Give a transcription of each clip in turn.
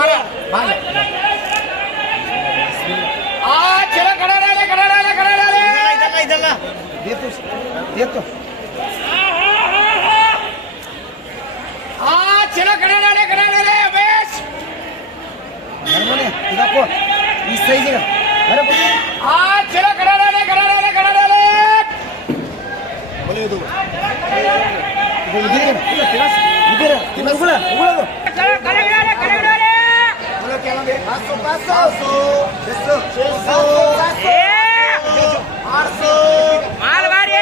मारा चला खड़ा इधर दे तो चलो खड़ा डाले अवेश को इस सही जगह चलो खड़ा डाले बोले दो इधर उगला चलो खड़ा डाले बोलो क्या लगे 500 800 माल वारी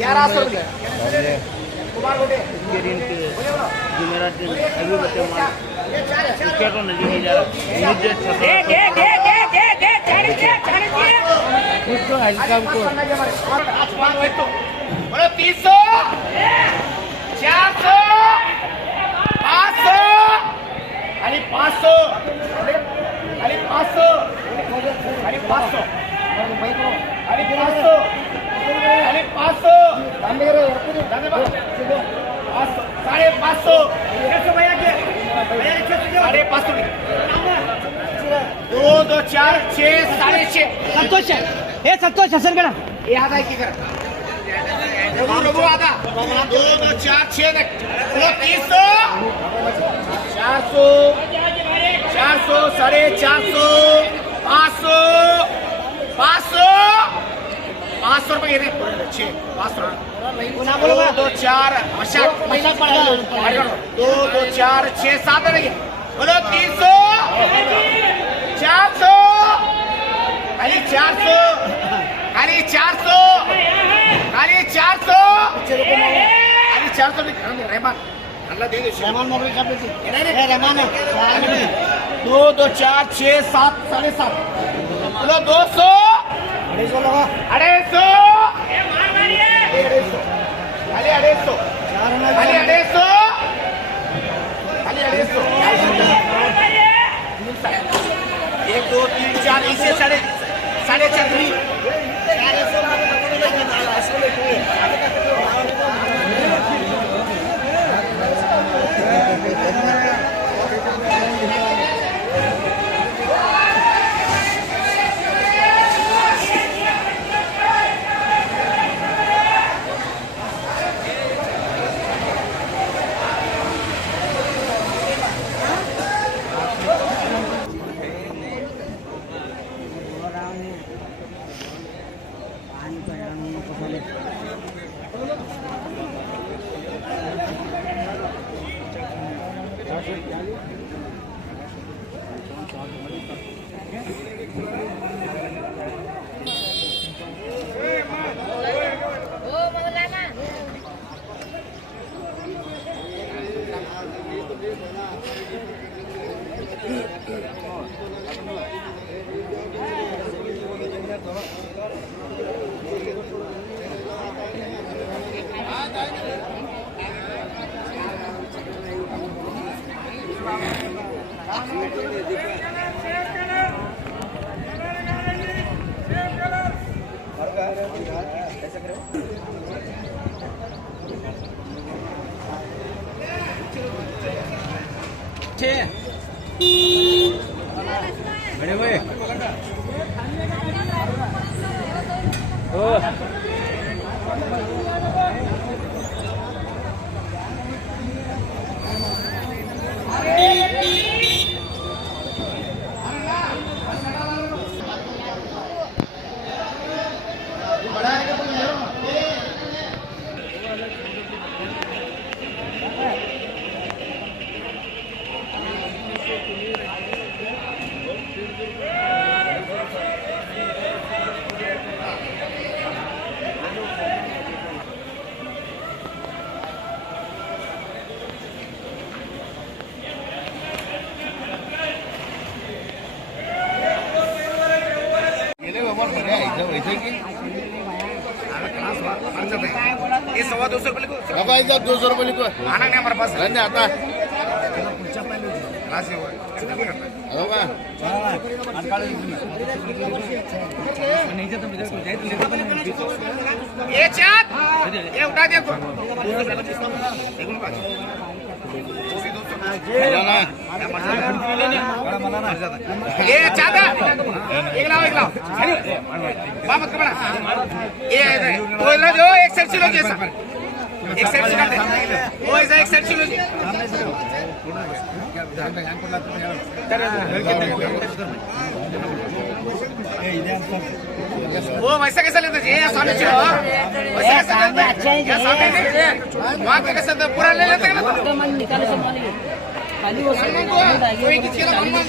1100 कुमार गोटे बोलो 300 400 500 आणि 500 आणि 500 आणि 500 आणि 500 आणि 500 550 2 2 4 6 6.5 संतोष हे संतोष हसन करा हे आधा की करा रघु आधा 2 2 4 6 300 400 400 450 500 500 500 रुपये घेते 500 2 2 4 मशाक 2 2 4 6 7 नहीं बोलो 300 400 खाली 400 खाली 400 खाली 400 खाली 400 रहमान अल्लाह दे दे रहमान मोबाइल का बेटी रहमान 2 2 4 6 7 7.5 बोलो 200 250 खाली 250 खाली 250 1 2 3 4 इसे 4.5 बड़े भाई ₹225 लिखो बाबा इधर 200 रुपये लिखो आना नहीं हमारे पास रहने आता होगा ये चार ये उठा दिया ये चादर एक लाओ बाबा कपड़ा ये वो लो जो एक सेट लो जैसा एक सेट करते वो ऐसा एक सेट लो जी वो वैसा कैसा लेते जी ये सामने चलो वैसा कैसा लेते ये सामने वहाँ पे कैसा पूरा ले लेते हैं ना कोई किसी का मन मत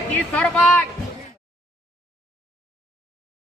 ₹330